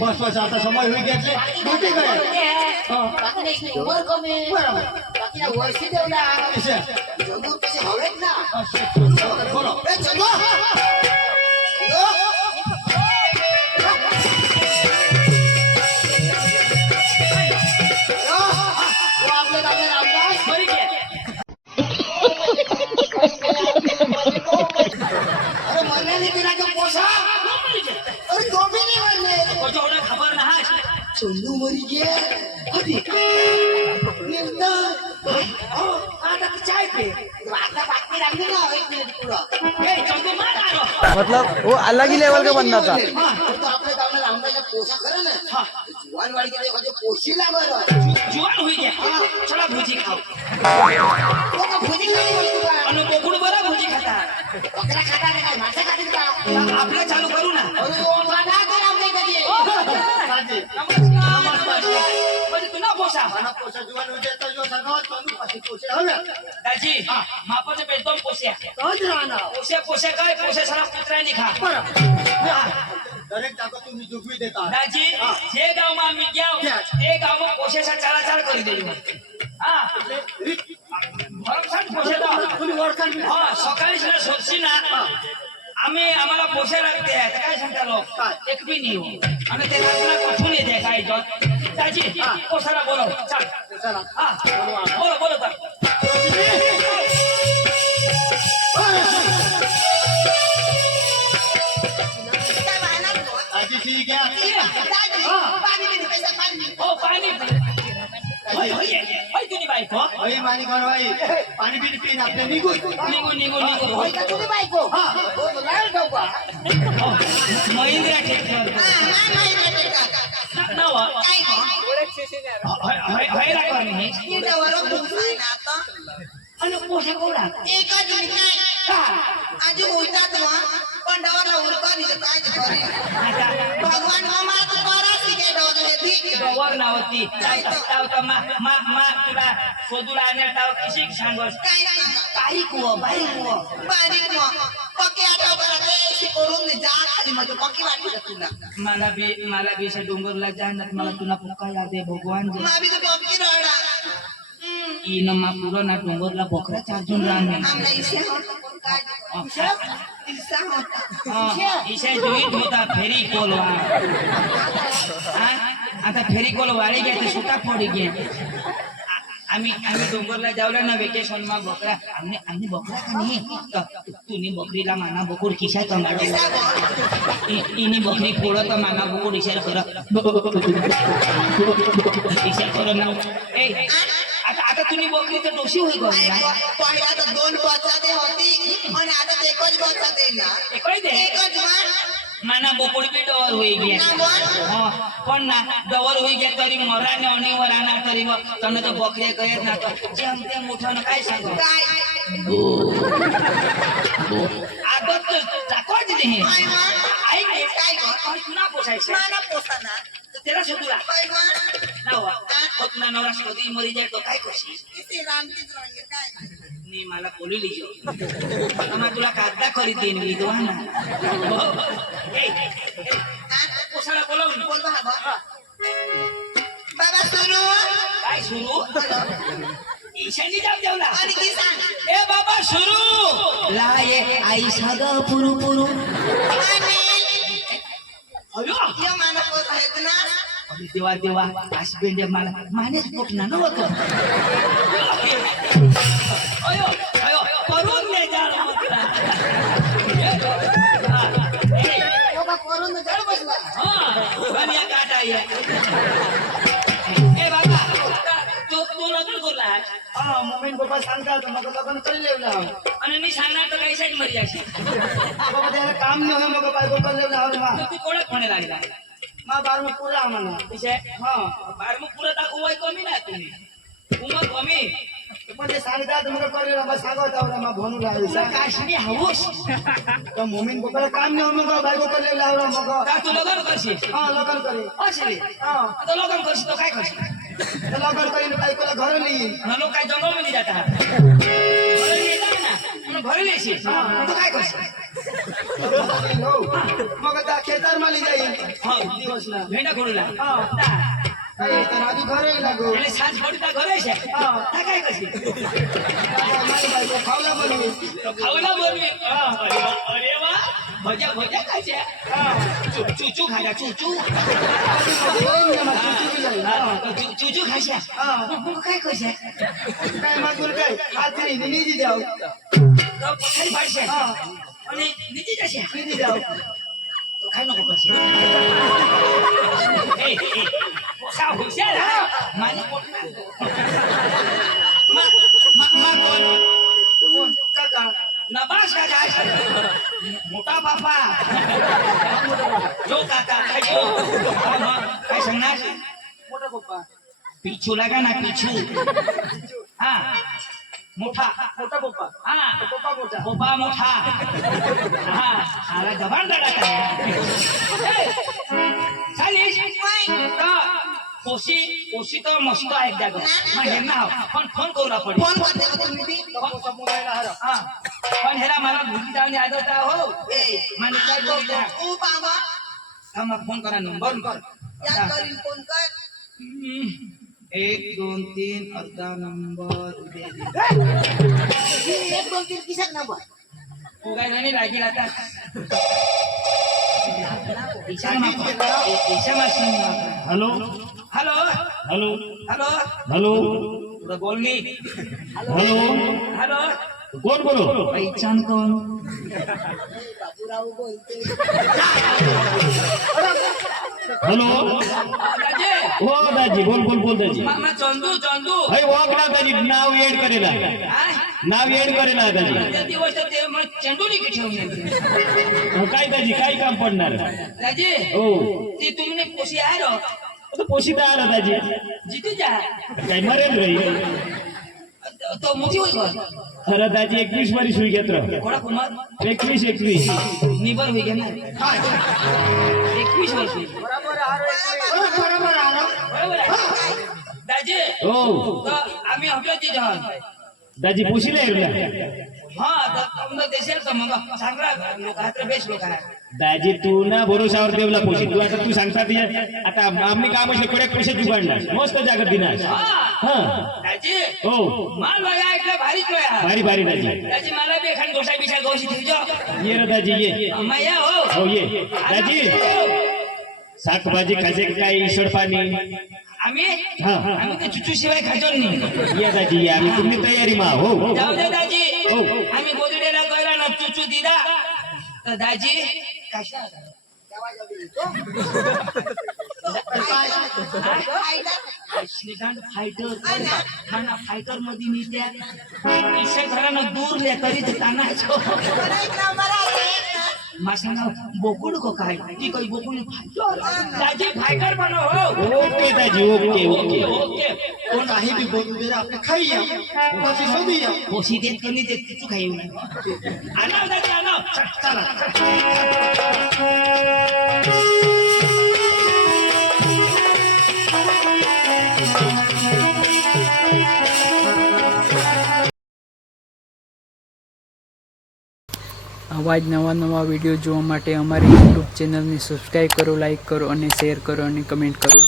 बस बस आता समय होई ગયા એટલે મોટી ગયા બાકી ઉંમર કમે બરાબર બાકી વર્ષી દેવલા છે જગુ પછી હવે જ ના બોલો એ જગુ आपले दादा रामदास मरी ગયા अरे मरने नहीं बिना जो पोसा अरे तो भी नहीं मरने કોઈ જોડે ખબર ના હાશ चंदू मरी गया अभी निर्दय आता चाय पे आता बाकी रंग ना एक मिनट पूरा એ ચંદુ માર આરો मतलब वो अलग ही लेवल का बंदा था। तो आपले गावना रामदास पोसा करे ना हां जुवान वाली के देखो जो पोशी लागल है જુવાન હોઈ ગયા ચલો ભૂજી ખાઓ तो का भुजी खाली वस्तु का અને કોકડું બરા ભૂજી ખાતા बकरा खाता है काय मासे खाते का આપણે ચાલુ કરું ના अरे वो गाना कर आपने करिए સાજી નમસ્કાર પછી તું ના પોસા આના પોસા જુવાન હોય તો જો સગો ચંદુ પાછી પોસે હવે દાજી માપો છે બેદમ પોસ્યા તો જ રાના પોસે પોસે કાય પોસે સારા પુત્રા ની ખા દરેક જાગો તું જોગવી દેતા દાજી જે ગામમાં અમે ગયા એ ગામમાં પોસેસા ચાલાચાલ કરી દેજો હા ભરમસાટ પોસે તો तुली ओळखाण હા સકાळी જરા सोडशी ना आम्ही आम्हाला पोसे लागते काय सांगता लोक एक बी नाही हो आणि ते रात्रीला कठून येते काय दाजी पोसाला बोलव चल चला हा बोलो बोलो तर आजी ठीक आहे हो पाणी होय होय होय तुम्ही बायको होई मानी घरवाई पाणी बिनी पिन आपले निघून निघू निघू निघू होय का तुम्ही बायको हो लाल गाव का महिंद्रा ट्रॅक्टर नवा होय लागला नाही आणि पोसे कोडा का वर नावती ताव मा मा मा तुला शोधूला आणि ताव किशिक सांगस बारीक हो मला बी अशा डोंगरला जाणार मला तुला पोका याद आहे भगवान इन मा पुरो ना डोंगरला बोकरा चार्जून राहणार ईशा जोईत होता फेरी कोलवा आता फेरी कोल वाळी घ्या ते सुटा पडी घ्या आम्ही डोंगरला जावला ना वेकेशन मा बोकरा आम्ही बोकरा खानी तुनी बकरीला माना बोकुड किशा तंगाडो इनी बकरी फोडो तर माना बोकुड इशारा कर इशारा कर ना ए आता तुम्ही बकरी तर दोषी होई गो पहिला तर 2 बच्चा होती आणि आता एकच बच्चा देना एकच दे एकच मान माना बोकुड बी डवर होई ગયા પણ ના ડવર હોઈ ગયા તરી મરાને અણીવર આના તરી તને તો બકરે કહે ના તો જેમ તેમ ઉઠાને કાઈ सांगो આગળ તો તાકો જ નહીં આઈ ગઈ કાઈ ના પોસાય છે माना पोसाना તેરા છોકરા काय मान ના હો પોતના નવરા શોધી મરી જાય તો કાઈ કરશી किती रामचंद्र रंगे काय ની માલા બોલી લીજો તમાર तुला કાગદા કરી દેન લીધવા ના એ પોસાલા બોલાવ बोल बाबा बाबा सुरू काय सुरू ईशानी जाम जेवला आणि की सांग ए बाबा सुरू लाये आई साग पुरू पुरू आणि अयो यो माना पोस आहेत ना अरे देवा देवा हसबंड मला मानेच पोटना नव्हतं अयो अयो करून दे जा योगा करून जड बसला हां बनिया काटा ये ए बाबा तो लग्न करला हा मम्मीन पप्पा सांगतात मग लग्न કરી લેવલા અને ની सांगणार तर काही साईड मरी जाशी बाबा त्याला काम न હોય मग बायको કરી લેવલા હવે માં तू कोणच म्हणे लागला માં 12 પૂરા આમના विषय हा 12 पुरं दाखव वय कमी ना तुम्ही उमर कमी पण ते सांगतात मग કરી લેવા सांगत આવला માં ભોનું લાવી तुला काशनी हाऊस તો મમ્મીન પપ્પા કામ ન હોય મग बायको કરી લેવલા હવે मग का तू लग्न करशील हा लग्न કરી असली हा आता लग्न करशील तो काय करशील लग्न કરીને बायकोला ઘરે લઈ ना लोक काय जंगल मध्ये जातात घरी लेशील तो काय करशील मग त्या ખેતરમાં લઈ જાય દિવસના. ભેંડા ખોડલા હા. કઈ તો રાજુ ઘરે લાગો. એટલે સાંજ ખોડતા ઘરે છે હા. કાંઈ કશી મારી બાઈકો ખાવલા બનવી. તો ખાવલા બોલવી અરે વાહ ભજા ભજા ખાય છે ચૂચું ખાયા ચૂચું એમનેમાં ચૂચી જાય. હા. ચૂચું ખાશે હા. કાંઈ કશે કઈ માગુર કઈ હાથની નીજી જાવ. તો પથારી પાડશે હા. અને નીચે જશે નીજી જાવ. તો ખાઈ નો પકડશે સાવ હોશિયાર હા માને પોટલા કોણ કાકા નબાસ કાકા મોટા બાપા જો કાકા ખાજો કઈ સંનાશ મોટા પપ્પા પીછું લગા ના પીછું હા મોટા મોટા પપ્પા હા પપ્પા મોટા પપ્પા મોટા હા સારા દબાણ દડા ચાલીસ તો કોશી તો મસ્ત आहे एक जागा मग हे ना पण फोन करू ना पडे फोन करते का तुम्ही ती? हा पण हेला मला भूली जाऊन याद होता हो ए, મને આ काय તો बोली जा તું બાબા, हा फोन करा नंबर याद करीन फोन कर. 1 2 3 अर्धा नंबर ही 1 2 3 किसक नंबर. उगाय नाही लागेल आता ईशा मासून hello hello hello hello hello पुढं बोल मी हेलो हॅलो कोण बोलो पहिचान कोण बाबूराव बोलते. हेलो दाजी हो दाजी बोल बोल बोल दाजी मामा चंदू चंदू हय वॉक ना दाजी नाव एड करेला नाव एड करेला दाजी त्या दिवस ते मग चंदूनी की ठेवून काय दाजी काय काम पडणार दाजी हो ती तुम्ही कोशी आहे रो तो पोशीदा आला दाजी जिथे जा काय मरेल रही तो मोठी होई गो अरे दाजी 21 वर्ष हुई घेत घोडा कुमार 21 निबर होई गया ना 21 वर्ष बरोबर आरो बरोबर आरो बरोबर आहे दाजी हो तो आम्ही हॉटेलची जाऊन दाजी पोशीला एरल्या हा तर तुमचं देशाल तर मग चांगला लोक आहेत बेस्ट लोक आहेत दाजी तू ना भरोशावर देवला पोशी तू आता तू सांगतात आता आम्ही काम असले कडे पैसे जुगाडणार मस्त जागा दिनार हा दाजी हो माल बघा ऐकलं भारीच लोया भारी भारी दाजी दाजी मला बी एखाद गोष्ट बिशा गोष्टी ठेवજો ये रे दाजी ये मैया हो हो ये दाजी शाकभाजी खायचे काय इसळ पाणी आम्ही हा. आम्ही ते चुचू शिवाय खाजो नाही या दाजी या आम्ही तुम्ही तयारी मा हो हो जाऊ दे दाजी हो. आम्ही गोदडेला गयला ना चुचू दिदा तर दाजी कशा फायटर खाना फायटर मध्ये मी त्या इशा घरानं दूर ले करीत तानाचो एक नंबर आहे. माझं नाव बोकुड को काय ती काही बोकुड फायटर दाजी फायटर बनो हो ओके दाजी ओके ओके ओके कोण आहे बी बोलू दे रे, आपले खाई या उपाशी शोधी या. कोशी देत कमी देत तू खाई आणा दाजी आणा चला આવા જ નવા નવા વિડીયો જોવા માટે અમારી યુટ્યુબ ચેનલને સબસ્ક્રાઈબ કરો, લાઈક કરો અને શેર કરો અને કમેન્ટ કરો.